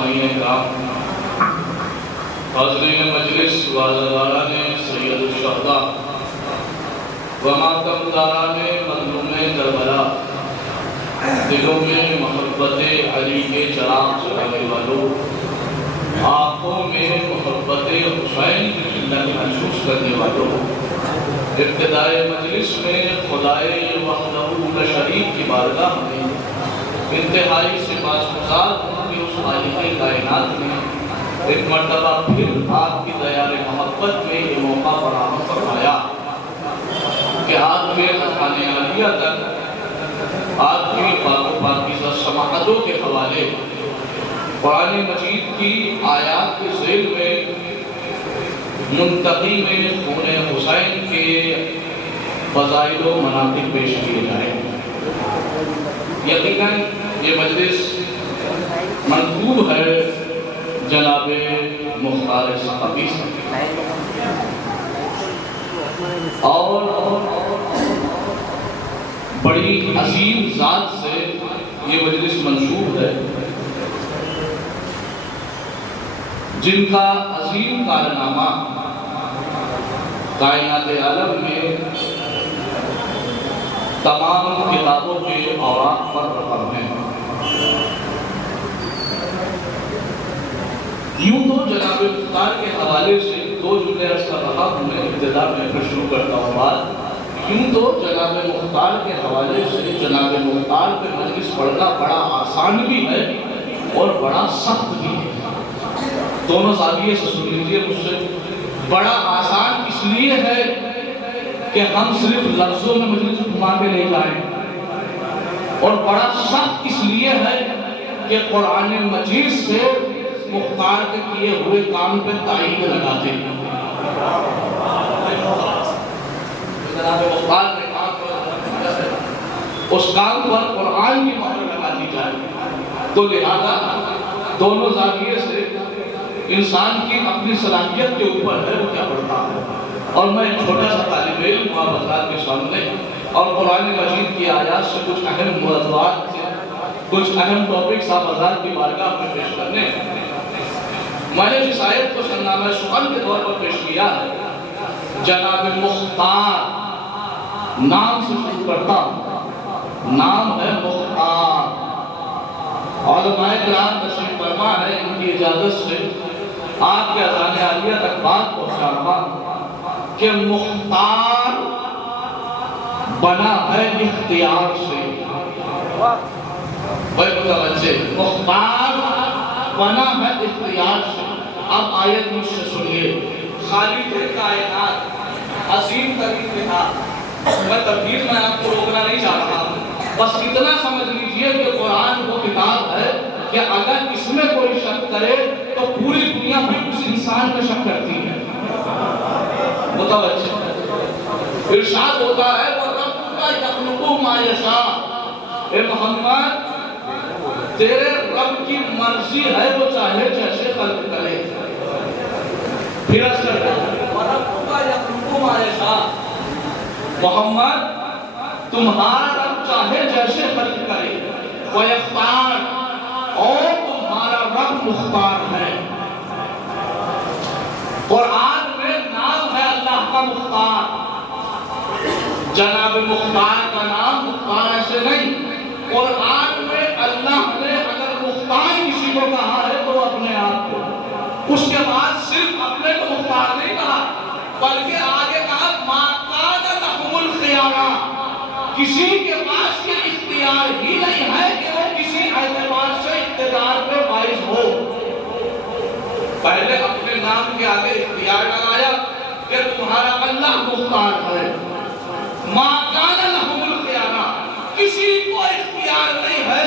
سامعین کرام، حاضرین مجلس وعزاداران سید الشہداء و ماتمداران مظلوم کربلا، دلوں میں محبت علی کے چراغ جلانے والوں، آنکھوں میں محبت حسین کی ٹھنڈک محسوس کرنے والوں، ابتدائے مجلس میں خدائے وحدہ لا شریک کی بارگاہ میں انتہائی سپاسگزار ہوں کہ اس خالق کائنات نے ایک مرتبہ پھر آپ کی دیار محبت میں یہ موقع فراہم فرمایا کہ آپ کے خانہ عالیہ تک آپ کی پاک و پاکیزہ سماعتوں کے حوالے قرآن مجید کی آیات کے ذیل میں منتقی میں خون حسین کے فضائل و مناقب پیش کیے جائیں۔ یقیناً یہ مجلس منسوب ہے جناب مختار صحابی سے، اور بڑی عظیم ذات سے یہ مجلس منسوب ہے جن کا عظیم کارنامہ کائنات عالم میں تمام کتابوں کے اوراق پر رقم ہے۔ یوں تو جناب مختار کے حوالے سے دو جملے عرض کر رہا ہوں میں، ابتدا میں پھر شروع کرتا ہوں بات۔ یوں تو جناب مختار کے حوالے سے جناب مختار پہ مجلس پڑھنا بڑا آسان بھی ہے اور بڑا سخت بھی ہے۔ دونوں زاویے سے سن لیجیے مجھ سے۔ بڑا آسان اس لیے ہے کہ ہم صرف لفظوں میں مجلس گھما کے لے جائیں، اور بڑا سخت اس لیے ہے کہ قرآن مجید سے مختار کے کیے ہوئے کام پہ تائید لگاتے ہیں۔ جناب مختار نے کام پر اس کام پر قرآن کی مہر لگا دی جائے، تو لہذا دونوں زاویے سے انسان کی اپنی صلاحیت کے اوپر ہے وہ کیا پڑھتا ہے۔ اور میں ایک چھوٹا سا طالب علم آپ حضرات کے سامنے اور قرآن مجید کی آیات سے کچھ اہم موضوعات سے کچھ اہم ٹاپکس آپ حضرات کی بارگاہ میں پیش کرنے ہیں۔ میں نے جس آیت کو سرنامہ سخن کے طور پر پیش کیا ہے، جناب مختار نام سے شروع کرتا ہوں۔ نام ہے مختار، علماء کرام تشریف فرما ہے، ان کی اجازت سے آپ کے اذان عالیہ تک بات پہنچا رہا کہ مختار بنا ہے اختیار سے۔ متوجہ، مختار بنا ہے اختیار سے۔ اب آیت مجھ سے سنیے، خالق کائنات عظیم ترین نہاد۔ میں تبدیل میں آپ کو روکنا نہیں چاہ رہا ہوں، بس اتنا سمجھ لیجئے کہ قرآن وہ کتاب ہے کہ اگر اس میں کوئی شک کرے تو پوری دنیا بھی اس انسان میں شک کرتی ہے۔ متوجہ، ارشاد ہوتا ہے وَرَبُّكَ يَخْلُقُ مَا يَشَاءُ، اے محمد تیرے رب کی مرضی ہے وہ چاہے جیسے خلق کرے۔ پھر اس کرتے ہیں وَرَبُّكَ يَخْلُقُ مَا يَشَاءُ، محمد تمہارا رب چاہے جیسے خلق کرے، وَيَخْتَارُ، اور تمہارا رب مختار ہے۔ قرآن میں نام ہے اللہ کا مختار، جناب مختار کا نام مختار ایسے نہیں۔ قرآن میں اللہ نے اگر مختار کسی کو کہا ہے تو اپنے آپ کو، اس کے بعد صرف اپنے کو مختار نہیں کہا بلکہ آگے کہا مَا كَانَ لَهُمُ الْخِيَارَةُ، کسی کے پاس یہ اختیار ہی نہیں ہے کہ وہ کسی اعتبار سے اقتدار پہ فائز ہو۔ پہلے اپنے نام کے آگے اختیار لگایا کہ تمہارا اللہ مختار ہے۔ مَا كَانَ لَهُمُ الْخِيَارَةُ، کسی کو اختیار نہیں ہے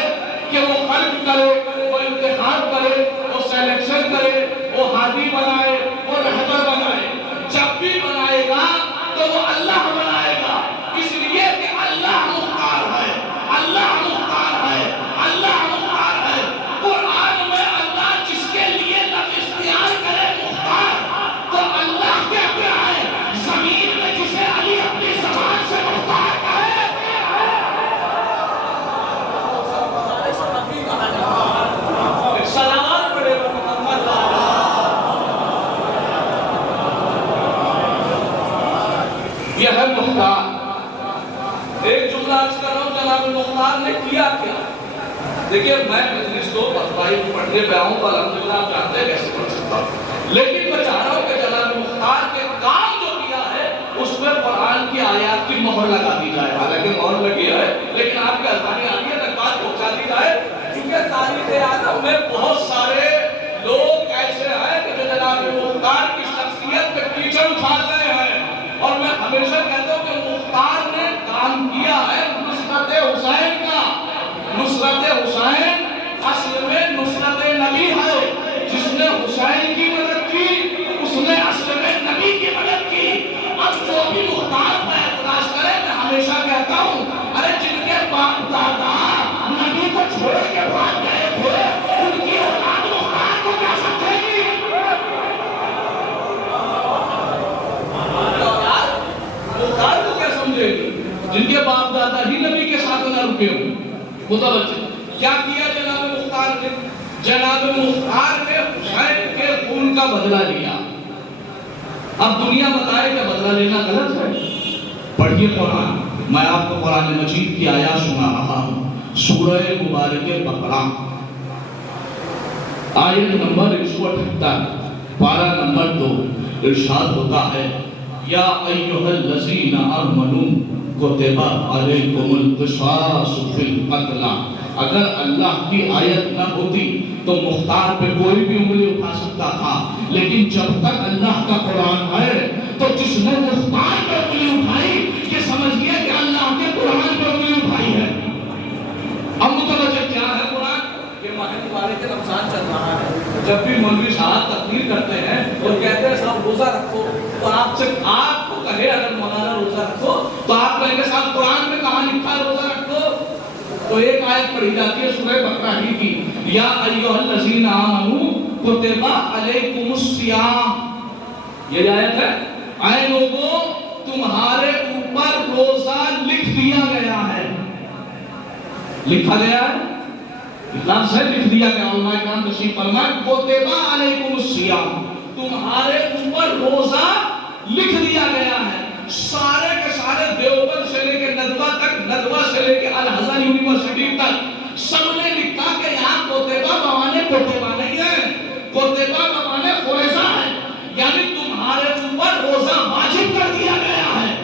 کہ وہ خلق کرے، وہ انتخاب کرے، وہ سیلیکشن کرے، وہ ہادی بنائے، وہ رہبر بنائے۔ جب بھی بنائے گا تو وہ اللہ بنائے گا، اس لیے کہ اللہ مختار ہے، اللہ مختار ہے، اللہ مختار ہے۔ قرآن میں اللہ جس کے لیے لفظ استعمال کرے مختار، تو اللہ کہتا ہے زمین میں جسے علی اپنی زبان سے مختار کہے، سلامات پڑھے یہ ہے مختار. ایک جملہ عرض کر رہا ہوں جناب مختار نے کیا کیا. دیکھیے میں مجلس کو بھائی پڑھنے پہ آؤں تو الحمدللہ آپ جانتے ہیں کیسے پڑھ سکتا ہوں، لیکن میں چاہ رہا ہوں کہ جناب مختار کے کام جو کیا ہے اس میں قرآن کی آیات کی مہر لگا دی جائے. حالانکہ مہر لگی ہے لیکن آپ کے اذہانی آدمی تک بات پہنچا دی جائے، کیونکہ تاریخ اعظم میں بہت سارے لوگ ایسے ہیں کہ جو جناب مختار کی شخصیت پہ کیچڑ اچھال رہے ہیں. اور میں ہمیشہ کہتا ہوں کہ مختار نے کام کیا ہے نصرت حسین کا. نصرت حسین اصل میں نصرت نبی ہے. جس نے حسین کی مدد کی اس نے اصل میں نبی کی مدد کی. اب جو بھی مختار پر اعتراض کرے میں ہمیشہ کہتا ہوں ارے جن کے باپ دادا نبی کو چھوڑ کے بھاگ گئے تھے ان کی اولاد مختار کو کیا سمجھے گی؟ مختار کو کیا سمجھے گی جن کے باپ دادا ہی نبی کے ساتھ نہ رکے ہوں؟ متوجہ کیا کیا جناب مختار نے؟ جناب مختار نے حسین کے خون کا بدلہ لیا. اب دنیا بتائے کہ بدلہ لینا غلط ہے. پڑھیے قرآن. میں آپ کو قرآن مجید کی آیات سنا رہا ہوں. سورہ مبارک بقرہ آیت نمبر 178 پارہ نمبر 2 ارشاد ہوتا ہے یا ایھا الذین آمنوا کتب علیکم القصاص فی القتل. اگر اللہ کی آیت نہ ہوتی تو مختار پہ کوئی بھی انگلی اٹھا سکتا تھا، لیکن جب تک اللہ کا قرآن ہے تو جس نے مختار پہ انگلی اٹھائی یہ سمجھئے کہ اللہ کے قرآن پہ انگلی اٹھائی ہے. اب متوجہ کیا ہے قرآن؟ یہ ماہ مبارک کے رمضان چل رہا ہے. جب بھی مولوی صاحب تقریر کرتے ہیں اور کہتے ہیں صاحب روزہ رکھو تو آپ کو کہے اگر مولانا روزہ رکھو تو آپ کہیں گے صاحب قرآن میں کہاں لکھا ہے روزہ رکھو؟ تو ایک آیت پڑھی جاتی ہے سورہ بقرہ ہی کی یا ایھا الذین آمنوا کتب علیکم الصیام. یہ آیت ہے اے لوگوں تمہارے اوپر روزہ لکھ دیا گیا ہے. لکھا گیا ہے لفظ ہے لکھ دیا گیا. علماء کرام تشریف فرمائے کتب علیکم الصیام تمہارے اوپر روزہ لکھ دیا گیا ہے. سارے کے سارے دیوبند سے لے کے ندوہ تک، ندوہ سے لے کے الازہر یونیورسٹی تک سب نے لکھا کہ یہاں کوتبہ بمانے کوتبہ نہیں ہے، کوتبہ بمانے فوریزہ ہے. یعنی تمہارے اوپر روزہ واجب کر دیا گیا ہے.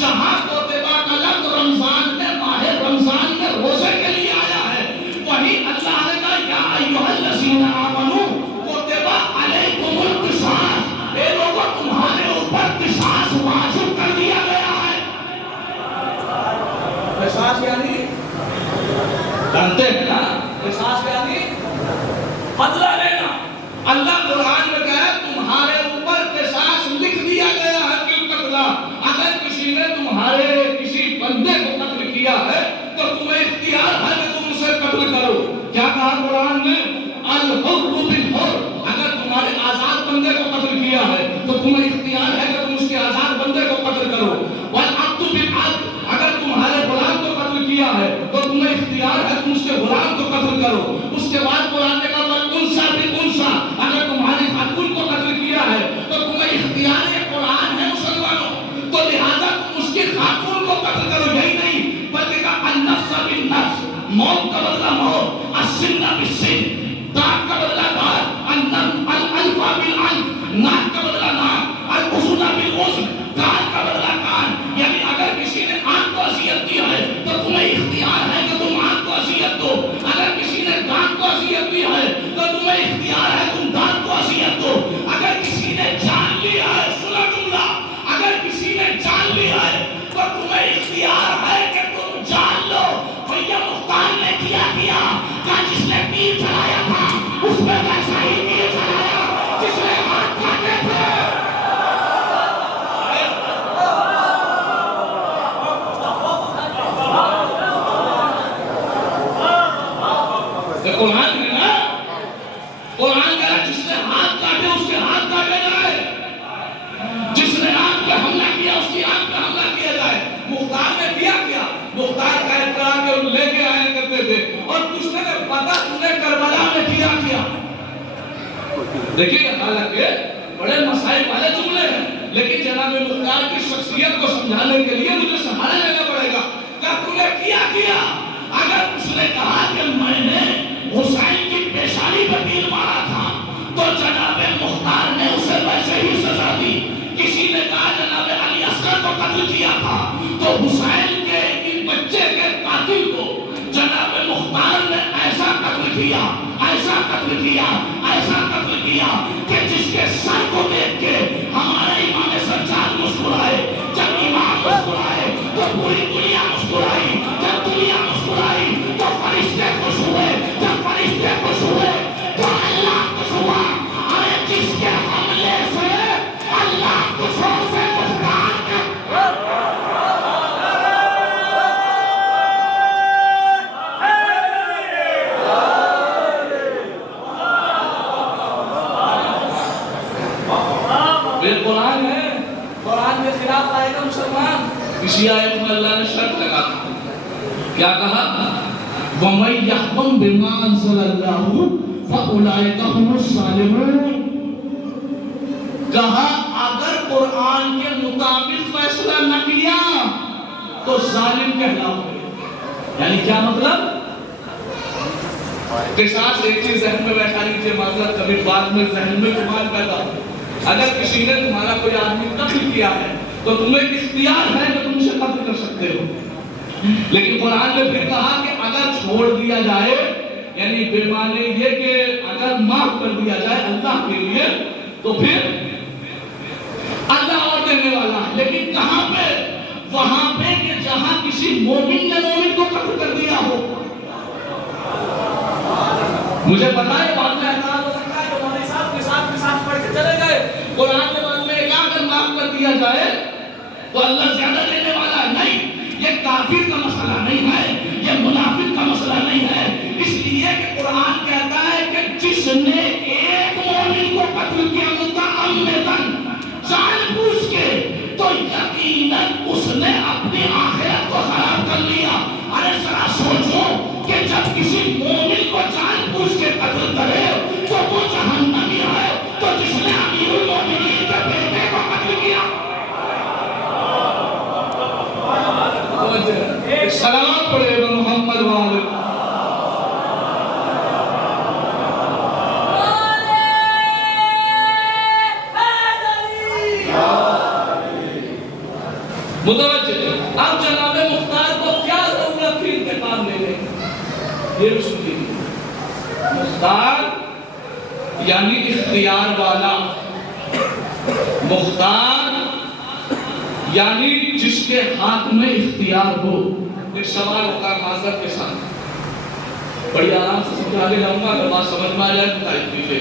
جہاں کوتبہ کا لفظ رمضان میں ماہ رمضان میں روزے کے لیے آیا ہے وہی اللہ نے کہا یا ایھا الذین آمنوا کتب علیکم القصاص. اے لوگوں تمہارے اوپر قصاص واجب کر دیا گیا ہے. قصاص یعنی جانتے ہیں نا قصاص یعنی بدلہ لینا. اللہ قرآن میں کہا ہے تمہارے اوپر قصاص لکھ دیا گیا ہے فی القتل. اگر کسی نے تمہارے کسی بندے کو قتل کیا ہے تو تمہیں اختیار ہے کہ تم اسے قتل کرو. کیا کہا قرآن نے؟ الحر بالحر. اگر تمہارے آزاد بندے کو قتل کیا ہے تو تمہیں اختیار ہے کہ تم اس کے آزاد بندے کو قتل کرو. والعبد بالعبد. اگر تمہارے غلام کو قتل کیا ہے تو تمہیں اختیار ہے تم اس کے غلام کو قتل کرو. اس کے بعد قرآن نے کہا والانثى بالانثى. اگر تمہاری خاتون کو قتل کیا ہے تو تمہیں اختیار ہے. قرآن ہے مسلمانوں تو لہذا تم اس کی خاتون کو قتل کرو. یہی نہیں بلکہ کہا النفس بالنفس. موت کا بدلہ موت. السن بالسن. دانت کا بدلہ دانت. الانف بالانف. ناک کا بدلہ ناک. الاذن بالاذن. کان کا بدلہ کان. یعنی اگر کسی نے آنکھ کو اذیت دی ہے تو تمہیں اختیار ہے کہ تم آنکھ کو اذیت دو. اگر کسی نے دانت کو اذیت دی ہے تو تمہیں اختیار ہے تم دانت کو اذیت دو. اگر کسی نے جان لیا ہے سنا جملہ اگر کسی نے جان لیا ہے تو تمہیں اختیار ہے کہ تم جان لو. بھیا مختار نے کیا کہا جس نے تیر چلایا تھا اس میں ویسا ہی تیر چلایا جس نے ہاتھ کاٹے تھے. قرآن ہے نا قرآن کہا جس نے ہاتھ کاٹے اس کے ہاتھ کاٹے جائے. جس نے آنکھ پہ حملہ کیا اس کی آنکھ پہ حملہ کیا جائے. مختار نے کیا مختار قید کرا کے لے کے آیا کرتے تھے اور پوچھتے تھے پتا تم نے کربلا میں کیا. دیکھیے حالانکہ بڑے مسائل والے جملے ہیں لیکن جناب مختار کی شخصیت کو سمجھانے کے لیے مجھے سہارا لینا پڑے گا کہ تو نے کیا اگر اس نے کہا کہ میں نے حسین کی پیشانی پر تیر مارا تھا تو جناب مختار نے اسے ویسے ہی سزا دی. کسی نے کہا جناب علی اصغر کو قتل کیا تھا تو حسین کے بچے کے قاتل کو جناب مختار نے ایسا قتل کیا کہ جس کے سر کو دیکھ کے ہمارے امام سجاد مسکرائے. جب امام مسکرائے تو پوری دنیا مسکرائی. جب دنیا مسکرائی تو فرشتے خوش ہوئے. جب فرشتے خوش ہوئے تو اللہ خوش ہوا. ارے جس کے حملے سے اللہ خوشوں سے مختار کے قرآن ہے. قرآن کے خلاف آئے گا مسلمان. اسی آیت میں اللہ نے شرط لگا تھا. کیا کہا؟ وَمَن يَحْكُم بِمَا أَنزَلَ اللَّهُ فَأُولَٰئِكَ هُمُ الظَّالِمُونَ. کہا اگر قرآن کے مطابق فیصلہ نہ کیا تو ظالم کہلاؤ گے. یعنی کیا مطلب؟ قصاص ایک چیز ذہن میں بیٹھا لیجیے. معذرت کبھی بعد میں ذہن میں گمان پیدا ہو. اگر کسی نے تمہارا کوئی آدمی قتل کیا ہے تو تمہیں اختیار ہے کہ تم اسے قتل کر سکتے ہو. لیکن قرآن نے پھر کہا کہ اگر چھوڑ دیا جائے, یعنی بے معنی یہ کہ اگر معاف کر دیا جائے اللہ کے لیے تو پھر اللہ اور دینے والا ہے. لیکن کہاں پہ؟ وہاں پہ کہ جہاں کسی مومن نے مومن کو قتل کر دیا ہو. مجھے پتا ہے بعد میں اعتراض ہو سکتا ہے کہ مولوی صاحب کے ساتھ پڑھ کے چلے گئے. قرآن نے بعد میں کہا اگر معاف کر دیا جائے تو اللہ زیادہ دینے والا ہے. نہیں, یہ کافر کا مسئلہ نہیں ہے, یہ منافق کا مسئلہ نہیں ہے. اس لیے کہ قرآن کہتا ہے کہ جس نے ایک مومن کو قتل کیا متعمدن جان بوجھ کے تو یقیناً اس نے اپنی آخرت کو خراب کر لیا. ارے ذرا سوچو کہ جب کسی مومن کو جان بوجھ کے قتل کرے تو وہ جہنمی ہے, تو جس نے امیر المومنین کے بیٹے کو قتل کیا. سلام پڑھے محمد والے. متوجہ. اب جناب مختار کو کیا ضرورت تھی انتقام لینے کی؟ یہ بھی سنیے. مختار یعنی اختیار والا. مختار یعنی جس کے ہاتھ میں اختیار ہو. ایک سوال ہوتا ہے معذرت کے ساتھ, بڑی آرام سے سمجھا کے جاؤں گا. اگر بات سمجھ میں آ جائے تو تائید کیجیے,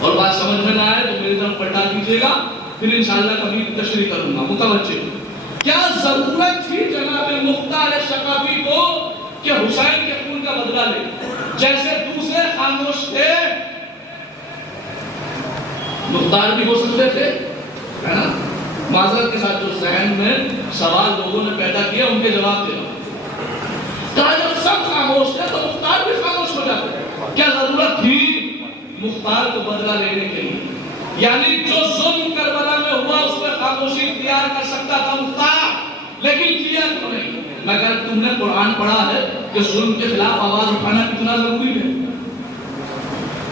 اور بات سمجھ میں نہ آئے تو میری طرف پلٹا دیجیے گا, پھر انشاءاللہ کبھی تشریح کروں گا. متوجہ. کیا ضرورت تھی جناب مختار ثقفی کو کہ حسین کے خون کا بدلہ لے؟ جیسے دوسرے خاموش تھے, مختار بھی ہو سکتے تھے, ہے نا. معذرت کے ساتھ جو ذہن میں سوال لوگوں نے پیدا کیا ان کے جواب دے. کہا جب سب خاموش تھے تو مختار بھی خاموش ہو جاتے. کیا ضرورت تھی مختار کو بدلہ لینے کے لیے؟ یعنی جو ظلم کربلا میں ہوا اس پر خاموشی اختیار کر سکتا تھا مختار, لیکن کیا کیوں نہیں؟ مگر تم نے قرآن پڑھا ہے کہ ظلم کے خلاف آواز اٹھانا کتنا ضروری ہے.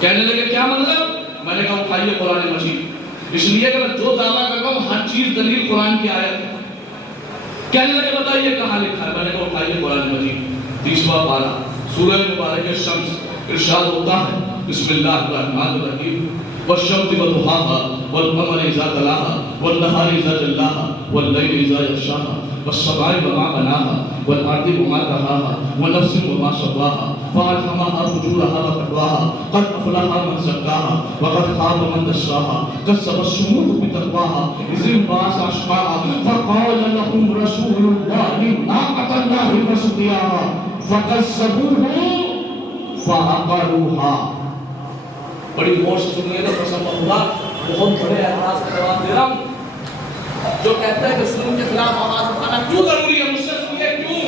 کہنے لگے کیا مطلب؟ میں نے کہا اٹھائیے قرآن مجید. اس لیے کہ میں جو دعویٰ کر رہا ہوں ہر چیز دلیل قرآن کی آیت ہے. کہنے لگے بتائیے کہاں لکھا ہے؟ میں نے کہا اٹھائیے قرآن مجید 30واں پارہ سورہ مبارکہ شمس. ارشاد ہوتا ہے بسم اللہ الرحمن الرحیم والشمس وضحاها والقمر اذا تلاها والنهار اذا جلاها والليل اذا يغشاها والسماء وما بناها والارض وما طحاها ونفس وما سواها فالهمها فجورها وتقواها قد افلح من زكاها وقد خاب من دساها كذبت الثمود بتقواها اذ انبعث اشقاها فقال لهم رسول الله ناقة الله وسقياها فكذبوه فعقروها. بڑی غور سے سنیے گا قسم اللہ, بہت بڑے اعتراض کا جواب دے رہا ہوں. جو کہتا ہے کہ ظلم کے خلاف آواز اٹھانا کیوں ضروری ہے, مجھ سے سنیے کیوں.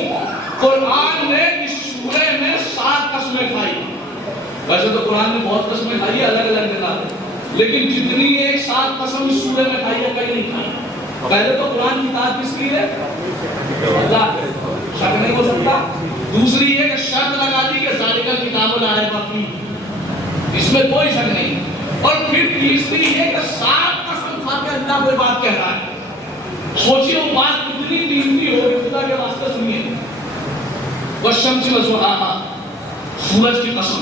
قرآن نے اس سورے میں 7 قسمیں کھائی. ویسے تو قرآن نے بہت قسمیں کھائی ہے الگ الگ جگہ, لیکن جتنی ایک 7 قسم اس سورے میں کھائی ہے کہیں نہیں کھائی. پہلے تو قرآن کی اطاعت کس کی ہے؟ اللہ، شک نہیں ہو سکتا. دوسری یہ کہ شرط لگا دی کہ ذالک الکتاب لا ریب فیہ، اس میں کوئی شک نہیں. اور پھر تیسری یہ کہ 7 قسم کھا کے اللہ کوئی بات کہہ رہا ہے. سوچیے وہ بات کتنی قیمتی ہوگی، خدا کے واسطے سنیے. والشمس وضحاها، سورج کی قسم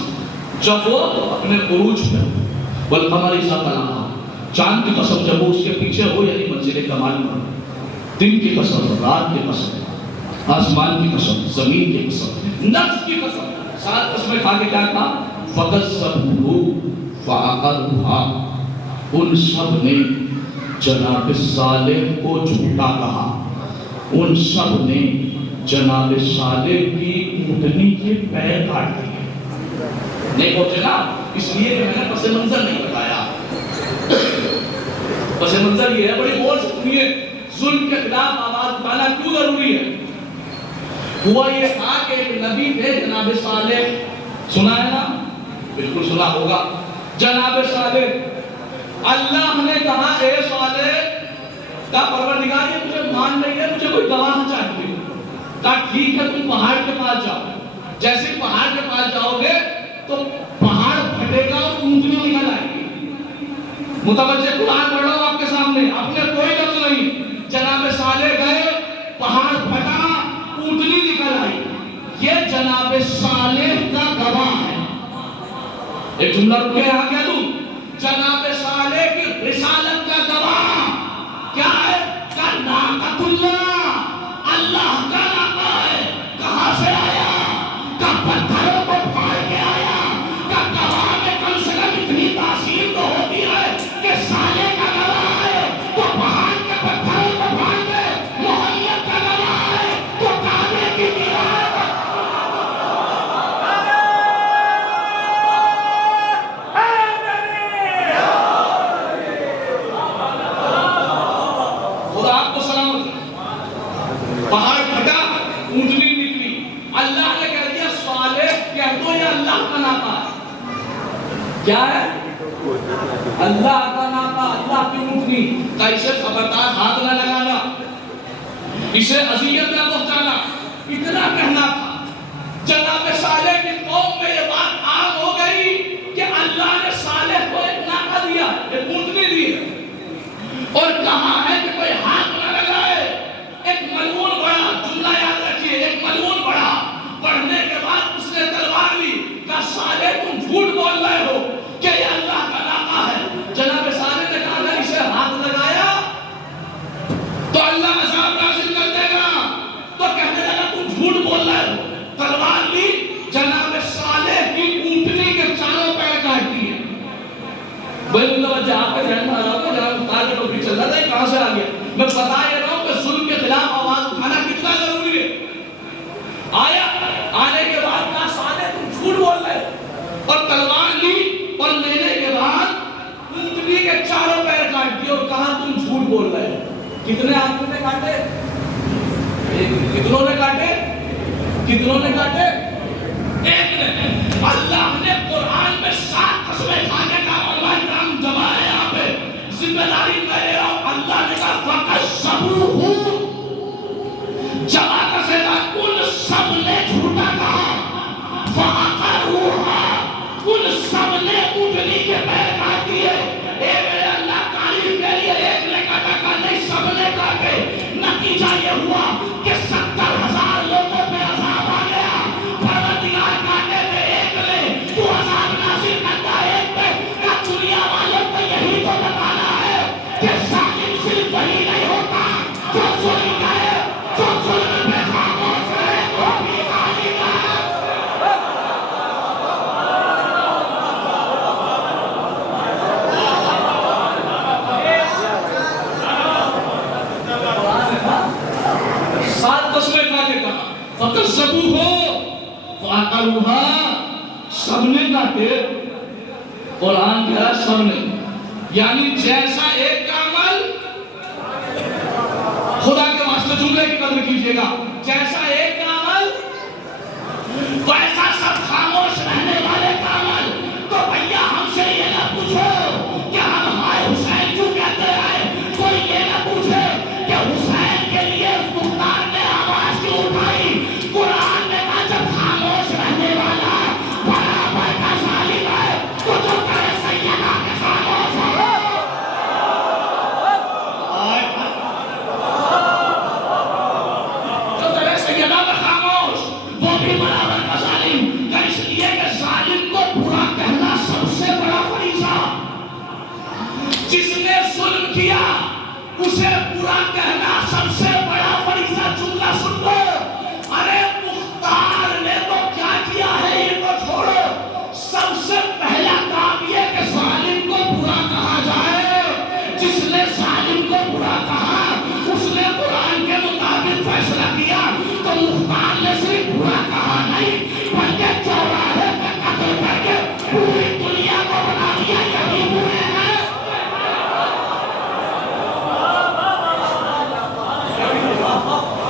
جب وہ اپنے عروج پہ، والقمر اذا تلاها، چاند کی قسم جب وہ اس کے پیچھے ہو یعنی منزل کمال پر، دن کی قسم، رات کی قسم، آسمان کی قسم، زمین کی قسم، نفس کی قسم. 7 قسمیں کھا کے کیا کہا؟ فَكَذَّبُوهُ فَعَقَرُوهَا، ان سب نے جناب صالح کو جھوٹا کہا، ان سب نے جناب صالح کی اونٹنی کے پیر کاٹ دیے. نہیں پہنچے نا، اس لیے کہ میں نے پس منظر نہیں بتایا. پس منظر یہ ہے، بڑی غور سے سنیے، ظلم کے خلاف آواز اٹھانا کیوں ضروری ہے. ہوا یہ تھا کہ ایک نبی تھے جناب صالح، سنا ہے نا؟ بالکل سنا ہوگا. جناب صالح، اللہ نے کہا اے صالح کا پروردگار یہ مجھے مان نہیں ہے، مجھے کوئی گواہ چاہیے. کہا ٹھیک ہے تم پہاڑ کے پاس جاؤ. جیسے پہاڑ کے پاس جاؤ گے تو پہاڑ پھٹے گا اور اونٹنی نکل آئے گی. متوجہ قرآن پڑھ رہا ہوں آپ کے سامنے، اپنے کوئی لفظ نہیں. جناب صالح گئے، پہاڑ پھٹا، اونٹنی نکل آئی. یہ جناب صالح کا گواہ ہے. ایک جملہ رکے یہاں کہہ دوں، جناب صالح کی رسالت کا گواہ کیا ہے؟ کہ ناقۃ اللہ، اللہ کا ناقہ ہے. کہاں سے آیا؟ کہ پتھروں کو پھاڑ کے آیا. کہ گواہ میں کم سے کم اتنی تاثیر تو ہوتی ہے کہ صالح کا گواہ ہے تو پہاڑ کے پتھروں کو پھاڑ کے، محمد کا گواہ ہے تو کعبے کی دیوار. پہاڑ پھٹا، اونٹنی نکلی. اللہ نے کہہ دیا صالح کہہ دو یہ اللہ کا ناقہ ہے. کیا ہے؟ اللہ کا ناقہ، اللہ کی اونٹنی. کا اسے خبردار ہاتھ نہ لگانا، اسے اذیت نہ پہنچانا، اتنا کہنا تھا. جناب صالح کی قوم میں یہ بات عام ہو گئی کہ اللہ نے صالح کو ایک ناقہ دیا، ایک اونٹنی دی اور کہا ہے کہ کوئی ہاتھ نہ لگائے. ایک ملعون بڑا، جملہ یاد رکھیے، ایک ملعون بڑا. پڑھنے کے بعد اس نے تلوار لی. کہا صالح تم جھوٹ بول رہے ہو کہ یہ اللہ کا ناقہ ہے. جناب صالح نے کہا اگر اسے ہاتھ لگایا تو اللہ عذاب نازل کر دے گا. تو کہنے لگا تم جھوٹ بول رہے ہو. تلوار لی، جناب صالح کی اونٹنی کے چاروں پیر کاٹ دیے. بھائی متوجہ آپ کا ذہن میں آ رہا ہوگا جناب تاج کو بھی چل رہا تھا کہاں سے آ گیا. میں بتا یہ رہا ہوں کہ ظلم کے خلاف آواز اٹھانا کتنا ضروری ہے. آیا، آنے کے بعد کہا صالح تم جھوٹ بول رہے اور تلوار لی اور لینے کے بعد اونٹنی کے چاروں پیر کاٹ دیے اور کہا تم جھوٹ بول رہے. کتنے آدمی نے کاٹے؟ کتنوں نے کاٹے؟ کتنوں نے کاٹے؟ ایک نے. اللہ نے قرآن میں 7 قسمیں کھانے کا عنوان کرام جمع ہے. یہاں پہ ذمہ داری میں لے رہا ہوں. اللہ نے کہا فَكَذَّبُوهُ، جمع کا سیدہ ان سب نے جھوٹا کہا. فَعَقَرُوهَا، ان سب نے اونٹنی کے پیر کاٹ دیے. اے میرے اللہ تعریف کے لیے ایک نے کاٹا کا نہیں، سب نے کاٹے. نتیجہ یہ ہوا کہ 70,000 لوگوں پہ عذاب آ گیا. پروردگار کاٹے تھے ایک نے، تو عذاب نازل کرتا ایک پہ. کیا دنیا والوں کو یہی تو بتانا ہے کہ ظالم صرف وہی نہیں ہوتا جو ظلم کرے، جو ظلم پہ خاموش رہے وہ بھی ظالم ہے. فَكَذَّبُوهُ فَعَقَرُوهَا، سب نے کاٹے. قرآن کہہ رہا سب نے، یعنی جیسا ایک کا عمل، خدا کے واسطے جملے کی قدر کیجئے گا، جیسا ایک کا عمل ویسا سب خاموش رہنے والے کا عمل. تو بھیا ہم سے یہ نہ پوچھو کہ ہم ہائے حسین کیوں کہتے ہیں، کوئی یہ نہ پوچھے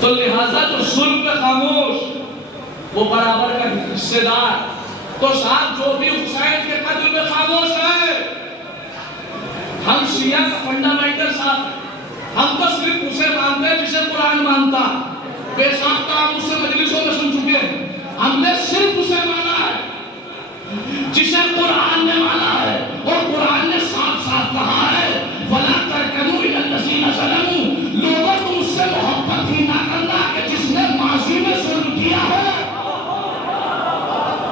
تو لہذا جو ظلم پہ خاموش وہ برابر کا حصے دار، تو صاحب جو بھی حسین کے قتل میں خاموش ہے، ہم شیعہ کا فنڈامنٹل صاحب ہے، ہم تو صرف اسے مانتے ہیں جسے قرآن مانتا، بے ساختہ ہم اسے مجلسوں میں سن چکے ہیں، ہم نے صرف اسے مانا ہے جسے قرآن نے مانا ہے، اور قرآن نے صاف صاف کہا ہے وَلَا تَرْكَنُوا إِلَى الَّذِينَ ظَلَمُوا، لوگوں تم اس سے محبت ہی نہ کرنا کہ جس نے ماضی میں ظلم کیا ہے۔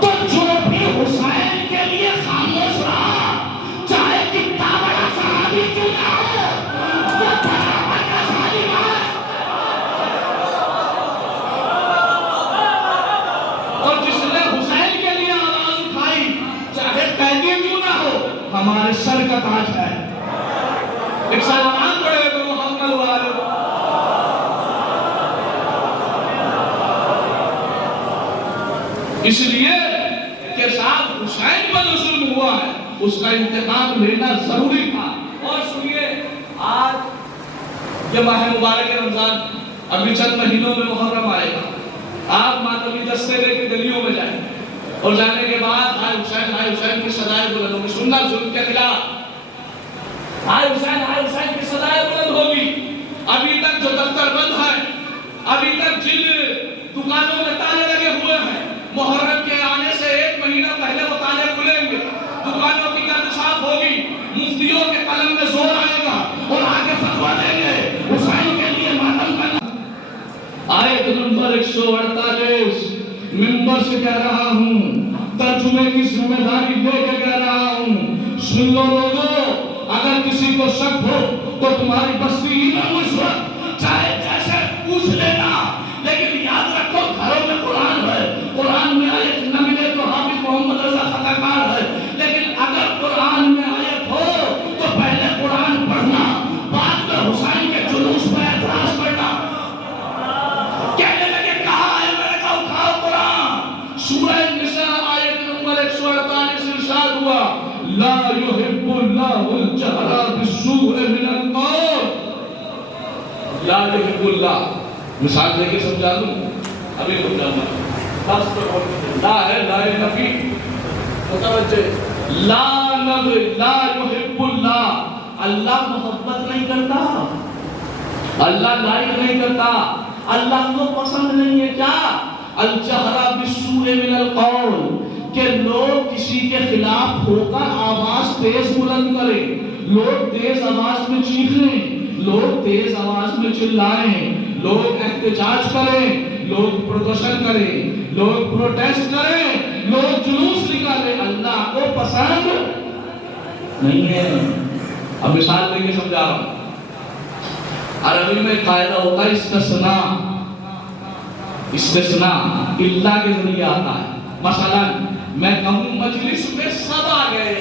تو جو بھی حسین کے لیے خاموش رہا، چاہے کتنا بڑا صحابی کیوں نہ ہو، وہ برابر کا ظالم ہے۔ اور جس نے حسین کے لیے آواز اٹھائی، چاہے قیدی کیوں نہ ہو، ہمارے سر کا تاج ہے۔ ایک سلام پڑھے تو محمد والے۔ اس لیے کہ صاحب حسین پر جو ظلم ہوا ہے اس کا انتقام لینا ضروری تھا۔ اور سنیے، آج یہ ماہ مبارک رمضان، ابھی چند مہینوں میں محرم آئے گا، آپ ماتمی دستے لے کے گلیوں میں جائیں اور جانے کے بعد ہائے حسین کی صدائیں بلند ہوگی، سننا ظلم کے خلاف، ہائے حسین کی صدائیں بلند ہوگی۔ ابھی تک جو دفتر بند ہے، ابھی تک جن دکانوں میں تالے لگے ہوئے ہیں، محرم کے آنے سے ایک مہینہ پہلے وہ تالے کھلیں گے، دکانوں کی گرد صاف ہوگی، مفتیوں کے قلم میں زور آئے گا اور آگے فتویٰ دیں گے حسین کے لیے ماتم کرنا۔ آیت نمبر 148 منبر سے کہہ رہا ہوں، ترجمے کی ذمہ داری لے کے کہہ رہا ہوں، سن لو لوگوں، اگر کسی کو شک ہو تو تمہاری بستی امام اس وقت چاہے جیسے پوچھ لینا، لیکن یاد رکھو گھروں میں قرآن ہے، قرآن میں آیت نہ ملے تو حافظ محمد رضا خطا کار ہے، لیکن اگر قرآن میں آیت ہو تو پہلے قرآن پڑھنا، بعد میں حسین کے جلوس پر اعتراض کرنا۔ کہنے لگے کہا ہے، میں نے کہا اٹھاؤ قرآن، سورہ نساء آیت نمبر 148 ارشاد ہوا لا يحب اللہ الجہر بالسوء من القول، لا يحب اللہ، مثال دے کے سمجھا دوں، ابھی رک جاؤں گا، لا ہے لا نفی، متوجہ، لا نفی، لا يحب اللہ، اللہ محبت نہیں کرتا، اللہ لائق نہیں کرتا، اللہ کو پسند نہیں ہے کیا؟ الجہر بالسوء من القول، کہ لوگ کسی کے خلاف ہو کر آواز تیز بلند کریں، لوگ تیز آواز میں چیخیں، لوگ تیز آواز میں چلائیں، لوگ احتجاج کریں، لوگ پروٹیشن کریں، لوگ پروٹیسٹ کریں، لوگ جلوس نکالیں، اللہ کو پسند نہیں ہے۔ اب مثال دے کے سمجھا رہا ہوں، عربی میں قاعدہ ہوتا ہے استثناء، استثناء اللہ کے ذریعے آتا ہے۔ مثلا میں کہوں مجلس میں سب آ گئے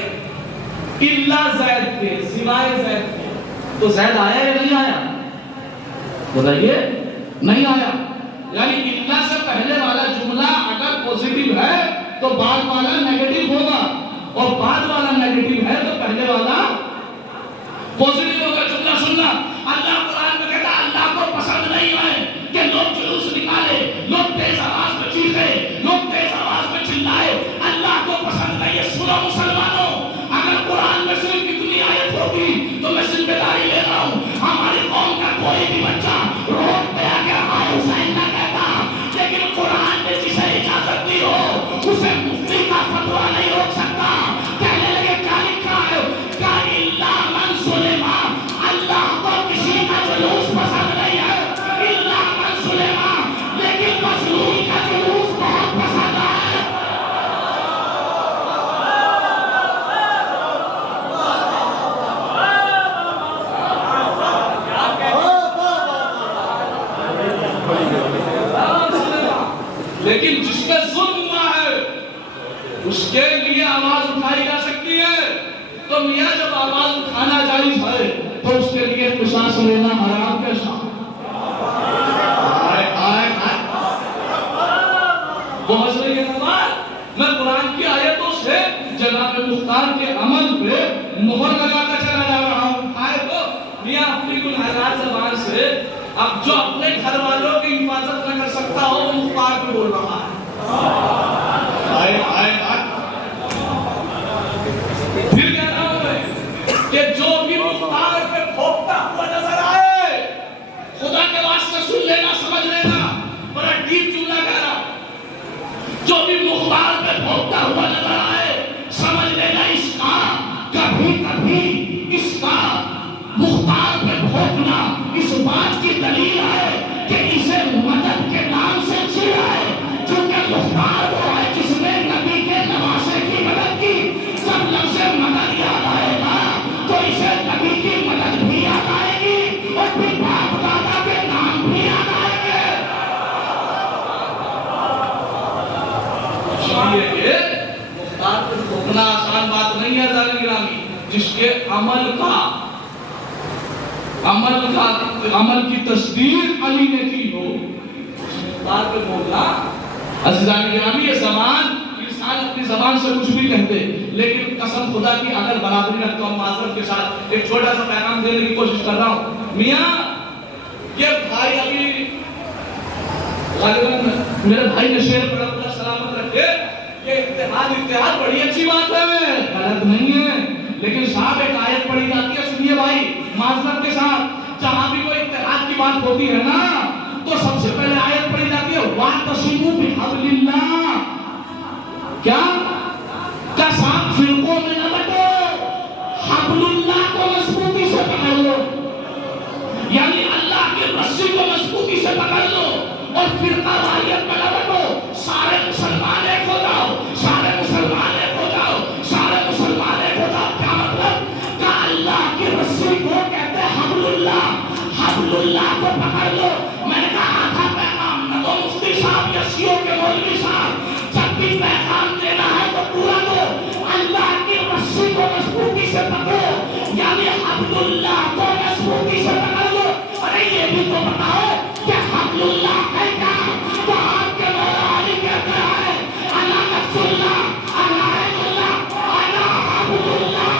اللہ زید کے سوائے زید کے، تو زید آیا یا نہیں آیا؟ بتائیے، نہیں آیا۔ یعنی اللہ سے پہلے والا جملہ اگر پوزیٹیو ہے تو بعد والا نیگیٹو ہوگا، اور بعد والا نیگیٹو ہے تو پہلے والا پوزیٹیو ہوگا۔ جملہ سننا، اللہ قرآن میں کہتا اللہ کو پسند نہیں ہے کہ لوگ جلوس نکالے، لوگ تیز آواز میں چیخے، لوگ تیز آواز میں چلائے، اللہ کو پسند نہیں ہے۔ سنو مسلمانوں، اگر قرآن میں صرف اتنی آیت ہوتی تو میں ذمہ داری لے رہا ہوں، ہماری قوم کا کوئی بھی بچہ روڈ پہ آ کے ہائے حسین نہ کہتا، لیکن قرآن نے جسے اجازت دی ہو اسے مفتی کا فتویٰ نہیں روک سکتا۔ کہنے لگے کیا لکھا ہے؟ کہ اللہ من ظلم، اللہ کو کسی نہ لیکن جس پہ ظلم ہوا ہے اس کے لیے آواز اٹھائی جا سکتی ہے. تو میاں جب آواز اٹھانا جائز ہے تو اس کے لیے قصاص لینا حرام کیسا؟ بہت صحیح ہے نا. میں قرآن کی آیتوں سے جناب مختار کے عمل پہ مہر لگاتا چلا جا رہا ہوں. آئے تو میاں اپنی گناہگار زبان سے اب جو اپنے گھر والوں کی حفاظت نہ کر سکتا ہو وہ مختار کو بول رہا ہے. پھر کہہ رہا ہوں میں کہ جو بھی مختار پہ پھونکتا ہوا نظر آئے خدا کے واسطے سن لینا سمجھ لینا. بڑا ڈیپ جملہ کہہ رہا ہوں. جو بھی مختار پہ پھونکتا ہوا نظر آئے سمجھ لینا اس کا کبھی کبھی اس کا مختار پہ پھونکنا اس بات کی دلیل ہے کہ اسے مدد کے نام سے چھڑا ہے. چونکہ مختار وہ ہے جس نے نبی کے نواسے کی مدد کی. جب لفظ مدد یاد آئے گا تو اسے نبی کی مدد بھی یاد آئے گی اور پھر باپ دادا کے نام بھی یاد آئیں گے. یہ کہ مختار پہ پھونکنا آسان بات نہیں ہے ذرا گرامی. جس کے عمل کی تصدیق علی نے کی ہو مختار پہ پھونکنا. عزیزان گرامی یہ زبان انسان اپنی زبان سے کچھ بھی کہتے لیکن قسم خدا کی اگر برابری رکھتا ہوں معذرت کے ساتھ ایک چھوٹا سا پیغام دینے کی کوشش کر رہا ہوں. میاں یہ بھائی ابھی غالباً میرے بھائی نے شعر پڑھا اللہ سلامت رکھے کہ اتحاد بڑی اچھی بات ہے غلط نہیں ہے. لیکن صاحب ایک آیت پڑھی جاتی ہے سنیے بھائی معذرت کے ساتھ جہاں بھی کوئی اتحاد کی بات ہوتی ہے نا تو سب سے پہلے آیت پڑھی جاتی ہے وَاعْتَصِمُوا بِحَبْلِ اللَّهِ. کیا صاحب فرقوں میں نہ بٹو حبل اللہ کو مضبوطی سے پکڑ لو. یعنی اللہ کی رسی کو مضبوطی سے پکڑ لو اور فرقہ واریت میں نہ بٹو. سارے مسلمان ایک ہو جاؤ, سارے مسلمان ایک ہو جاؤ, سارے مسلمان ایک ہو جاؤ. کیا مطلب؟ کہ اللہ کی رسی کو کہتے ہیں حبل اللہ. حبل اللہ کو پکڑ لو. میں نے کہا تھا پیغام نہ تو مفتی صاحب یا شیعوں کے مولوی صاحب جب بھی پیغام دینا ہے تو پورا دو. اللہ کی رسی کو مضبوطی سے پکڑو یعنی حبل اللہ کو مضبوطی سے پکڑ لو. ارے یہ بھی تو بتاؤ کہ حبل اللہ ہے کیا؟ تو آپ کے مولا علی کہتے ہیں انا نفس اللہ انا عین اللہ انا حبل اللہ.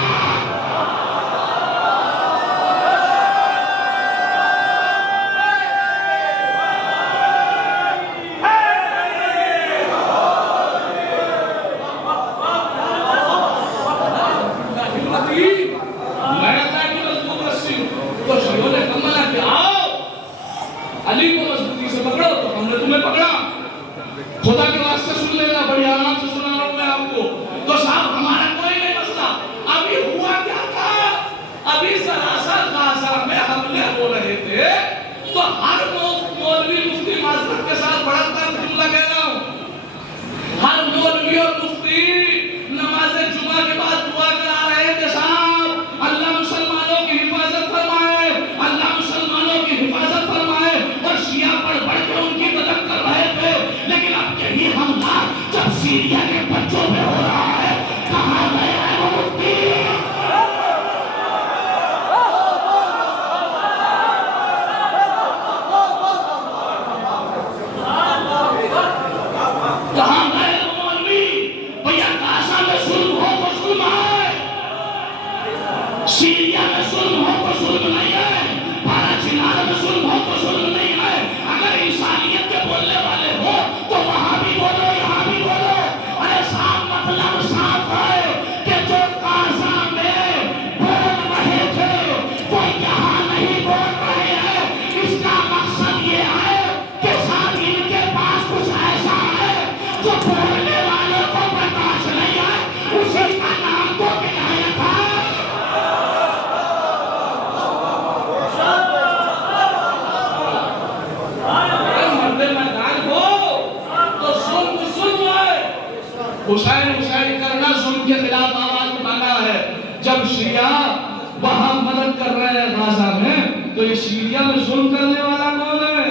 علی کو مضبوطی سے پکڑو تو ہم نے تمہیں پکڑا. خدا کے واسطے سن لینا بڑی آرام سے سنا رہا ہوں میں آپ کو. تو صاحب ہمارا کوئی نہیں مسئلہ. ابھی ہوا کیا تھا؟ ابھی سراسر غازہ میں حملے ہو رہے تھے تو ہر مولوی مفتی معذرت کے ساتھ بڑا جملہ کہہ رہا ہوں ہر مولوی اور مفتی نماز جمعہ کے بعد دعا کرا رہے تھے صاحب اللہ مسلمانوں کی حفاظت فرمائے, اللہ مسلمانوں کی حفاظت فرمائے. اور شیعہ پڑھ کے ان کی مدد کر رہے تھے. لیکن اب یہی حملہ جب سیریا کے بچوں پہ ہو رہا ہے کہاں گئے ہیں وہ مفتی؟ کہاں گئے وہ مولوی؟ بھیا غازہ میں ظلم ہو تو ظلم ہے, سیریا میں ظلم ہو تو ظلم نہیں ہے, بھارت چنار میں ظلم ہو تو ظلم نہیں ہے. اگر انسانیت کے بولنے والے ہو تو وہاں بھی بولو یہاں بھی بولو. ارے صاحب مطلب صاف ہے کہ جو غازہ میں بول رہے تھے وہ یہاں نہیں بول رہے ہیں. اس کا مقصد یہ ہے کہ صاحب ان کے پاس کچھ ایسا ہے جو بولنے والوں کو برداشت نہیں ہے. اسی کا نام تو ولایت ہے. حسین کرنا ظلم کے خلاف آواز اٹھانا ہے. جب شیعہ وہاں مدد کر رہے ہیں غازہ میں تو یہ سیریا میں ظلم کرنے والا کون ہے؟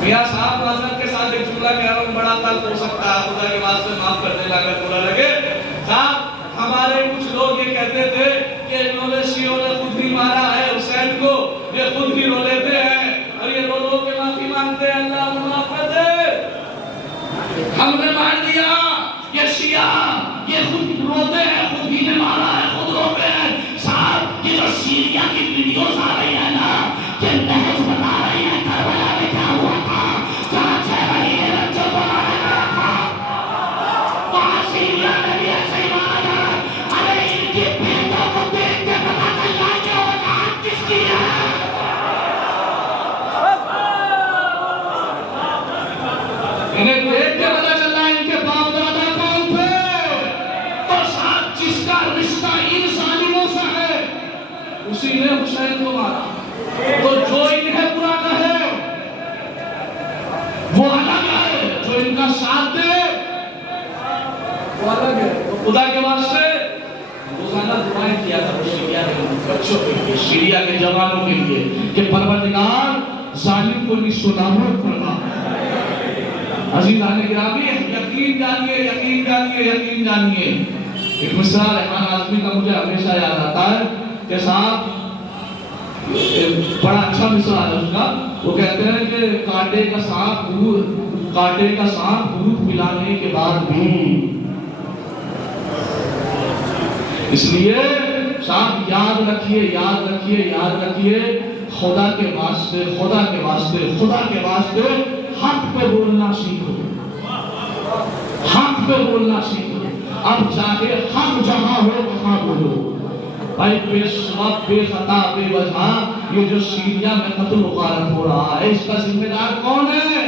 میاں صاحب معذرت کے ساتھ جملہ کہہ رہا ہوں بڑا تلخ ہو سکتا ہے، خدا کے واسطے معاف کر دینا اگر برا لگے. صاحب ہمارے کچھ لوگ یہ کہتے تھے کہ انہوں نے شیعوں نے خود بھی مارا ہے حسین کو، یہ خود بھی رو لیتے ہیں اور یہ رو رو کے معافی مانگتے ہیں اللہ معاف کر دے. ہم نے مان دیا یہ شیعہ یہ خود روتے ہیں، خود ہی نے مارا ہے، خود روتے ہیں. صاحب یہ جو سیریا کی ویڈیوز آ رہی ہیں نا، یہ محض بتا رہی ہیں کربلا میں کیا ہوا تھا، جہاں 6 مہینے بچوں کو مارا جا رہا تھا وہاں سیریا میں بھی ایسے ہی مارا جا رہا ہے. ارے ان کی بیٹوں کو دیکھ کے پتا چل رہا ہے کہ وہ جان کس کی ہے. انہیں دیکھ کے پتا چل رہا ہے ان کے باپ دادا کون تھے. تو ساتھ جس کا رشتہ ان ظالموں سے ہے اسی نے حسین کو مارا. تو جو انہیں برا کہے وہ الگ ہے، جو ان کا ساتھ دے وہ الگ ہے. خدا کے واسطے روزانہ دعائیں کیا کرو سیریا کے بچوں کے لیے، سیریا کے جوانوں کے لیے کہ پروردگار ظالم کو نصیب فرما. عزیزان گرامی یقین جانیے یقین جانیے یقین جانیے. ایک مثال ریحان اعظمی کا مجھے ہمیشہ یاد آتا ہے کہ صاحب بڑا اچھا مثال ہے اس کا. وہ کہتے ہیں کہ کانٹے کا سانپ دودھ پلانے کے بعد بھی. اس لیے صاحب یاد رکھیے یاد رکھیے یاد رکھیے خدا کے واسطے حق پہ بولنا سیکھو، حق پہ بولنا سیکھو. اب چاہے حق جہاں ہو وہاں بولو. بھائی بے سبب بے خطا بے وجہ یہ جو سیریا میں قتل و غارت ہو رہا ہے اس کا ذمہ دار کون ہے؟